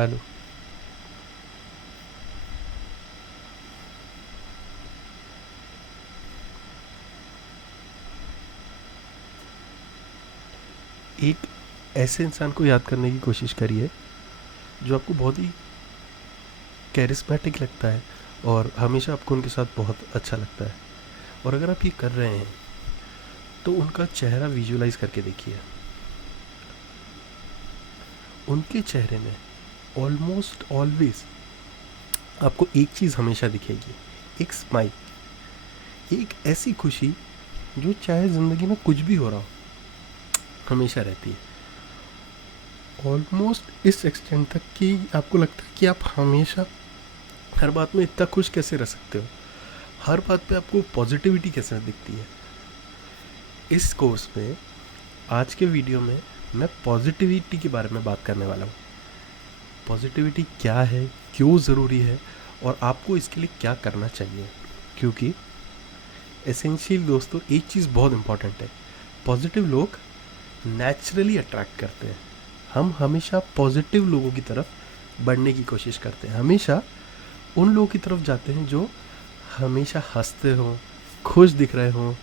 Hello. एक ऐसे इंसान को याद करने की कोशिश करिए जो आपको बहुत ही कैरिस्मेटिक लगता है और हमेशा आपको उनके साथ बहुत अच्छा लगता है। और अगर आप ये कर रहे हैं तो उनका चेहरा विजुअलाइज करके देखिए। उनके चेहरे में ऑलमोस्ट ऑलवेज आपको एक चीज़ हमेशा दिखेगी, एक स्माइल, एक ऐसी खुशी जो चाहे ज़िंदगी में कुछ भी हो रहा हो हमेशा रहती है। ऑलमोस्ट इस एक्सटेंट तक कि आपको लगता है कि आप हमेशा हर बात में इतना खुश कैसे रह सकते हो, हर बात पे आपको पॉजिटिविटी कैसे दिखती है। इस कोर्स में आज के वीडियो में मैं पॉजिटिविटी के बारे में बात करने वाला हूँ। पॉजिटिविटी क्या है, क्यों ज़रूरी है और आपको इसके लिए क्या करना चाहिए। क्योंकि एसेंशियल दोस्तों एक चीज़ बहुत इम्पॉर्टेंट है, पॉजिटिव लोग नेचुरली अट्रैक्ट करते हैं। हम हमेशा पॉजिटिव लोगों की तरफ बढ़ने की कोशिश करते हैं, हमेशा उन लोगों की तरफ जाते हैं जो हमेशा हंसते हों, खुश दिख रहे हों,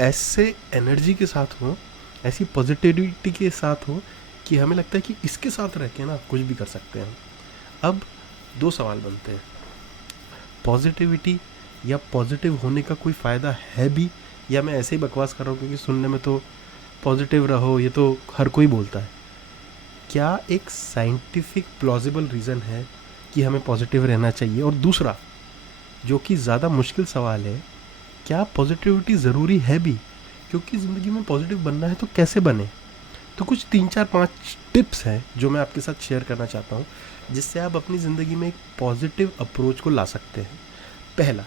ऐसे एनर्जी के साथ हों, ऐसी पॉजिटिविटी के साथ हों कि हमें लगता है कि इसके साथ रह के ना कुछ भी कर सकते हैं। अब दो सवाल बनते हैं, पॉजिटिविटी या पॉजिटिव होने का कोई फ़ायदा है भी, या मैं ऐसे ही बकवास कर रहा हूँ क्योंकि सुनने में तो पॉजिटिव रहो ये तो हर कोई बोलता है। क्या एक साइंटिफिक प्लॉजिबल रीज़न है कि हमें पॉजिटिव रहना चाहिए? और दूसरा जो कि ज़्यादा मुश्किल सवाल है, क्या पॉजिटिविटी ज़रूरी है भी? क्योंकि ज़िंदगी में पॉजिटिव बनना है तो कैसे बने? तो कुछ 3 4 5 टिप्स हैं जो मैं आपके साथ शेयर करना चाहता हूँ जिससे आप अपनी ज़िंदगी में एक पॉजिटिव अप्रोच को ला सकते हैं। पहला,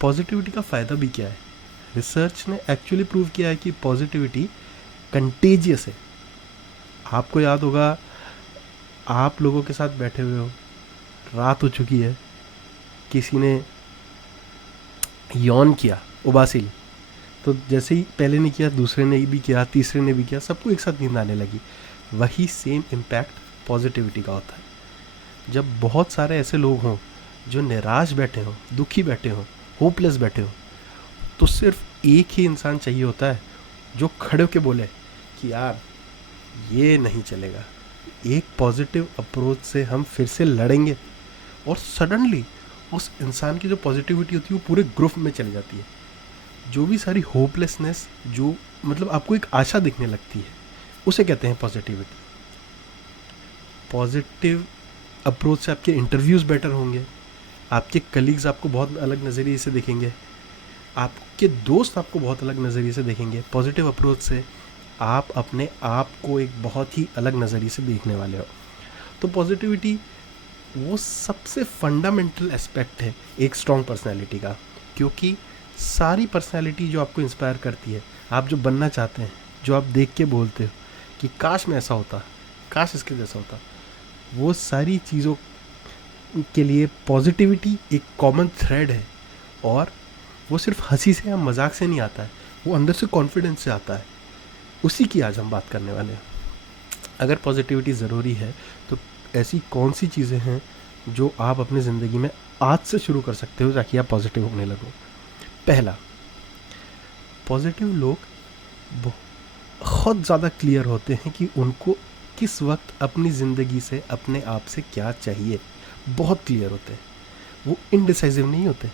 पॉजिटिविटी का फ़ायदा भी क्या है। रिसर्च ने एक्चुअली प्रूव किया है कि पॉजिटिविटी कंटेजियस है। आपको याद होगा, आप लोगों के साथ बैठे हुए हो, रात हो चुकी है, किसी ने यौन किया, उबासिल, तो जैसे ही पहले ने किया दूसरे ने भी किया, तीसरे ने भी किया, सबको एक साथ नींद आने लगी। वही सेम इम्पैक्ट पॉजिटिविटी का होता है। जब बहुत सारे ऐसे लोग हों जो निराश बैठे हों, दुखी बैठे हों, होपलेस बैठे हों, तो सिर्फ एक ही इंसान चाहिए होता है जो खड़े होकर बोले कि यार ये नहीं चलेगा, एक पॉजिटिव अप्रोच से हम फिर से लड़ेंगे। और सडनली उस इंसान की जो पॉजिटिविटी होती है वो पूरे ग्रुप में चली जाती है। जो भी सारी होपलेसनेस, जो मतलब आपको एक आशा दिखने लगती है, उसे कहते हैं पॉजिटिविटी। पॉजिटिव अप्रोच से आपके इंटरव्यूज़ बेटर होंगे, आपके कलीग्स आपको बहुत अलग नज़रिए से देखेंगे, आपके दोस्त आपको बहुत अलग नज़रिए से देखेंगे। पॉजिटिव अप्रोच से आप अपने आप को एक बहुत ही अलग नज़रिए से देखने वाले हो। तो पॉजिटिविटी वो सबसे फंडामेंटल एस्पेक्ट है एक स्ट्रॉन्ग पर्सनैलिटी का। क्योंकि सारी पर्सनैलिटी जो आपको इंस्पायर करती है, आप जो बनना चाहते हैं, जो आप देख के बोलते हो कि काश मैं ऐसा होता, काश इसके जैसा होता, वो सारी चीज़ों के लिए पॉजिटिविटी एक कॉमन थ्रेड है। और वो सिर्फ हंसी से या मजाक से नहीं आता है, वो अंदर से कॉन्फिडेंस से आता है। उसी की आज हम बात करने वाले हैं। अगर पॉजिटिविटी ज़रूरी है तो ऐसी कौन सी चीज़ें हैं जो आप अपनी ज़िंदगी में आज से शुरू कर सकते हो ताकि आप पॉजिटिव होने लगो। पहला, पॉजिटिव लोग बहुत ज़्यादा क्लियर होते हैं कि उनको किस वक्त अपनी ज़िंदगी से, अपने आप से क्या चाहिए। बहुत क्लियर होते हैं, वो इनडिसाइसिव नहीं होते।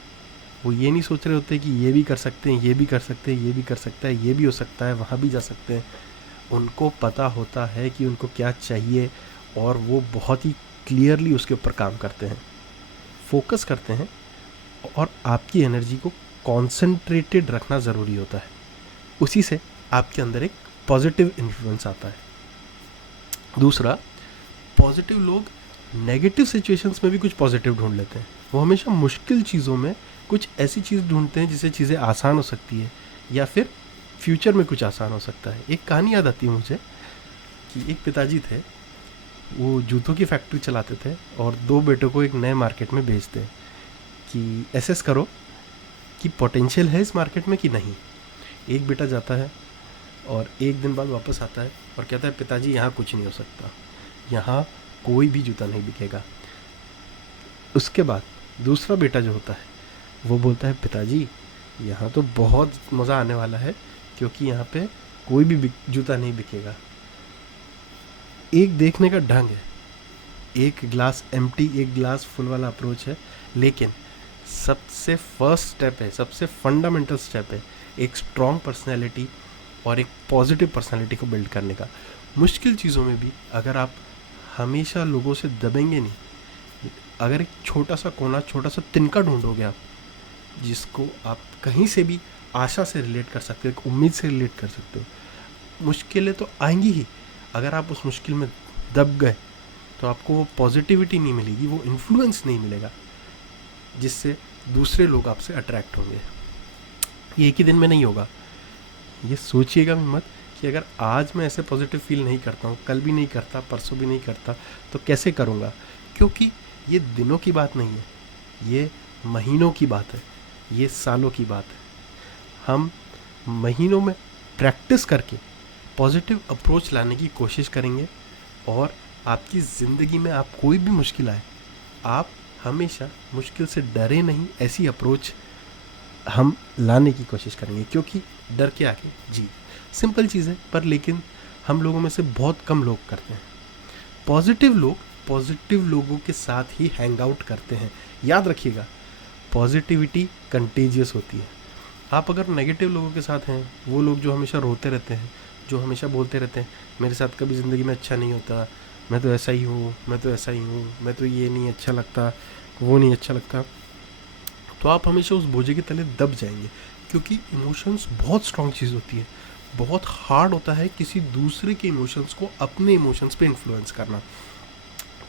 वो ये नहीं सोच रहे होते कि ये भी कर सकते हैं, ये भी कर सकते हैं, ये भी कर सकता है, ये भी हो सकता है, वहाँ भी जा सकते हैं। उनको पता होता है कि उनको क्या चाहिए और वो बहुत ही क्लियरली उसके ऊपर काम करते हैं, फोकस करते हैं। और आपकी एनर्जी को कॉन्सेंट्रेटेड रखना ज़रूरी होता है, उसी से आपके अंदर एक पॉजिटिव इन्फ्लुएंस आता है। दूसरा, पॉजिटिव लोग नेगेटिव सिचुएशंस में भी कुछ पॉजिटिव ढूंढ लेते हैं। वो हमेशा मुश्किल चीज़ों में कुछ ऐसी चीज़ ढूंढते हैं जिससे चीज़ें आसान हो सकती है या फिर फ्यूचर में कुछ आसान हो सकता है। एक कहानी याद आती है मुझे कि एक पिताजी थे, वो जूतों की फैक्ट्री चलाते थे और 2 बेटों को एक नए मार्केट में भेजते हैं कि एसेस करो कि पोटेंशियल है इस मार्केट में कि नहीं। एक बेटा जाता है और एक दिन बाद वापस आता है और कहता है पिताजी यहाँ कुछ नहीं हो सकता, यहाँ कोई भी जूता नहीं बिकेगा। उसके बाद दूसरा बेटा जो होता है वो बोलता है पिताजी यहाँ तो बहुत मज़ा आने वाला है, क्योंकि यहाँ पे कोई भी जूता नहीं बिकेगा। एक देखने का ढंग है, एक ग्लास एम्प्टी एक ग्लास फुल वाला अप्रोच है, लेकिन सबसे फर्स्ट स्टेप है, सबसे फंडामेंटल स्टेप है एक स्ट्रॉन्ग पर्सनैलिटी और एक पॉजिटिव पर्सनैलिटी को बिल्ड करने का। मुश्किल चीज़ों में भी अगर आप हमेशा लोगों से दबेंगे नहीं, अगर एक छोटा सा कोना, छोटा सा तिनका ढूंढोगे आप, जिसको आप कहीं से भी आशा से रिलेट कर सकते हो, एक उम्मीद से रिलेट कर सकते हो। मुश्किलें तो आएंगी ही, अगर आप उस मुश्किल में दब गए तो आपको वो पॉजिटिविटी नहीं मिलेगी, वो इन्फ्लुएंस नहीं मिलेगा जिससे दूसरे लोग आपसे अट्रैक्ट होंगे। ये एक ही दिन में नहीं होगा। ये सोचिएगा भी मत कि अगर आज मैं ऐसे पॉजिटिव फील नहीं करता हूँ, कल भी नहीं करता, परसों भी नहीं करता, तो कैसे करूँगा। क्योंकि ये दिनों की बात नहीं है, ये महीनों की बात है, ये सालों की बात है। हम महीनों में प्रैक्टिस करके पॉजिटिव अप्रोच लाने की कोशिश करेंगे, और आपकी ज़िंदगी में आप कोई भी मुश्किल आए, आप हमेशा मुश्किल से डरे नहीं, ऐसी अप्रोच हम लाने की कोशिश करेंगे। क्योंकि डर के आगे जीत, सिंपल चीज़ है, पर लेकिन हम लोगों में से बहुत कम लोग करते हैं। पॉजिटिव लोग पॉजिटिव लोगों के साथ ही हैंग आउट करते हैं। याद रखिएगा, पॉजिटिविटी कंटेजियस होती है। आप अगर नेगेटिव लोगों के साथ हैं, वो लोग जो हमेशा रोते रहते हैं, जो हमेशा बोलते रहते हैं मेरे साथ कभी ज़िंदगी में अच्छा नहीं होता, मैं तो ऐसा ही हूँ, मैं तो ऐसा ही हूँ, मैं तो ये नहीं अच्छा लगता, वो नहीं अच्छा लगता, तो आप हमेशा उस बोझे के तले दब जाएंगे। क्योंकि इमोशंस बहुत स्ट्रॉन्ग चीज़ होती है, बहुत हार्ड होता है किसी दूसरे के इमोशंस को अपने इमोशंस पे इन्फ्लुएंस करना।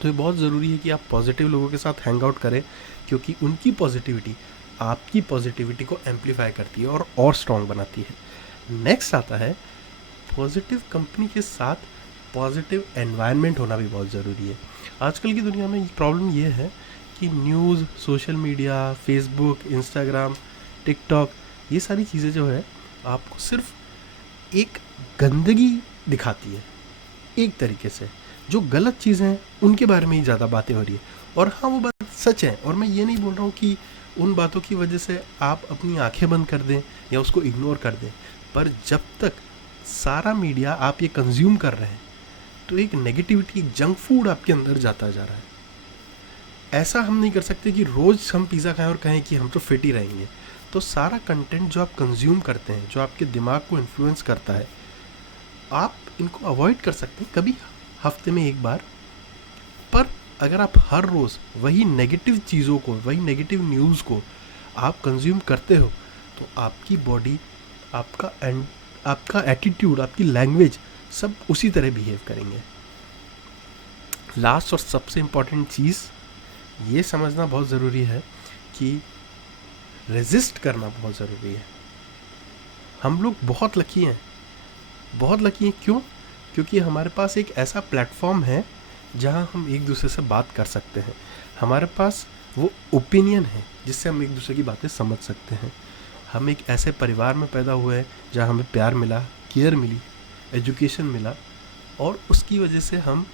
तो ये बहुत ज़रूरी है कि आप पॉजिटिव लोगों के साथ हैंग आउट करें, क्योंकि उनकी पॉजिटिविटी आपकी पॉजिटिविटी को एम्पलीफाई करती है और स्ट्रॉन्ग बनाती है। नेक्स्ट आता है, पॉजिटिव कंपनी के साथ पॉजिटिव एनवायरनमेंट होना भी बहुत ज़रूरी है। आजकल की दुनिया में प्रॉब्लम ये है कि news, social media, Facebook, Instagram, TikTok, ये सारी चीज़ें जो है आपको सिर्फ एक गंदगी दिखाती है। एक तरीके से जो गलत चीज़ें हैं उनके बारे में ही ज़्यादा बातें हो रही है। और हाँ, वो बात सच है, और मैं ये नहीं बोल रहा हूँ कि उन बातों की वजह से आप अपनी आंखें बंद कर दें या उसको इग्नोर कर दें, पर जब तक सारा मीडिया आप ये कंज्यूम कर रहे हैं तो एक नेगेटिविटी, एक जंक फूड आपके अंदर जाता जा रहा है। ऐसा हम नहीं कर सकते कि रोज़ हम पिज़्ज़ा खाएं और कहें कि हम तो फिट ही रहेंगे। तो सारा कंटेंट जो आप कंज्यूम करते हैं, जो आपके दिमाग को इन्फ्लुएंस करता है, आप इनको अवॉइड कर सकते हैं कभी हफ्ते में एक बार। पर अगर आप हर रोज़ वही नेगेटिव चीज़ों को, वही नेगेटिव न्यूज़ को आप कंज्यूम करते हो, तो आपकी बॉडी, आपका एटीट्यूड, आपकी लैंग्वेज सब उसी तरह बिहेव करेंगे। लास्ट और सबसे इम्पॉर्टेंट चीज़ ये समझना बहुत ज़रूरी है कि रेजिस्ट करना बहुत ज़रूरी है। हम लोग बहुत लकी हैं, बहुत लकी हैं। क्यों? क्योंकि हमारे पास एक ऐसा प्लेटफॉर्म है जहां हम एक दूसरे से बात कर सकते हैं। हमारे पास वो ओपिनियन है जिससे हम एक दूसरे की बातें समझ सकते हैं। हम एक ऐसे परिवार में पैदा हुए हैं जहां हमें प्यार मिला, केयर मिली, एजुकेशन मिला, और उसकी वजह से हम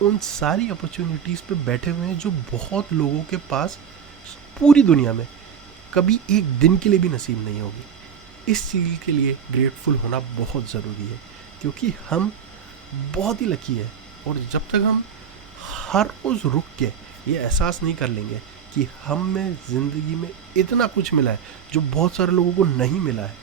उन सारी अपॉर्चुनिटीज़ पे बैठे हुए हैं जो बहुत लोगों के पास पूरी दुनिया में कभी एक दिन के लिए भी नसीब नहीं होगी। इस चीज़ के लिए ग्रेटफुल होना बहुत ज़रूरी है, क्योंकि हम बहुत ही लकी है। और जब तक हम हर रोज़ रुक के ये एहसास नहीं कर लेंगे कि हमें ज़िंदगी में इतना कुछ मिला है जो बहुत सारे लोगों को नहीं मिला है,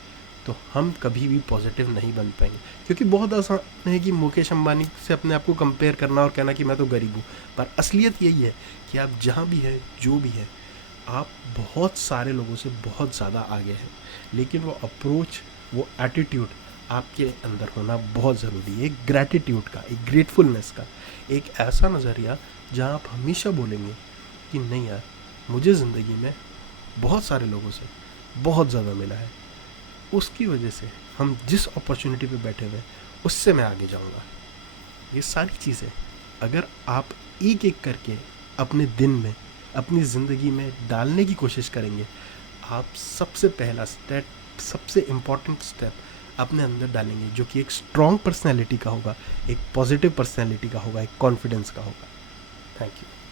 तो हम कभी भी पॉजिटिव नहीं बन पाएंगे। क्योंकि बहुत आसान है कि मुकेश अंबानी से अपने आप को कंपेयर करना और कहना कि मैं तो गरीब हूँ, पर असलियत यही है कि आप जहाँ भी है, जो भी है, आप बहुत सारे लोगों से बहुत ज़्यादा आगे हैं। लेकिन वो अप्रोच, वो एटीट्यूड आपके अंदर होना बहुत ज़रूरी है। एक ग्रैटिट्यूड का, एक ग्रेटफुलनेस का, एक ऐसा नज़रिया जहाँ आप हमेशा बोलेंगे कि नहीं यार, मुझे ज़िंदगी में बहुत सारे लोगों से बहुत ज़्यादा मिला है, उसकी वजह से हम जिस अपॉर्चुनिटी पे बैठे हुए हैं उससे मैं आगे जाऊंगा। ये सारी चीज़ें अगर आप एक एक करके अपने दिन में, अपनी ज़िंदगी में डालने की कोशिश करेंगे, आप सबसे पहला स्टेप, सबसे इम्पॉर्टेंट स्टेप अपने अंदर डालेंगे, जो कि एक स्ट्रॉन्ग पर्सनैलिटी का होगा, एक पॉजिटिव पर्सनैलिटी का होगा, एक कॉन्फिडेंस का होगा। Thank you.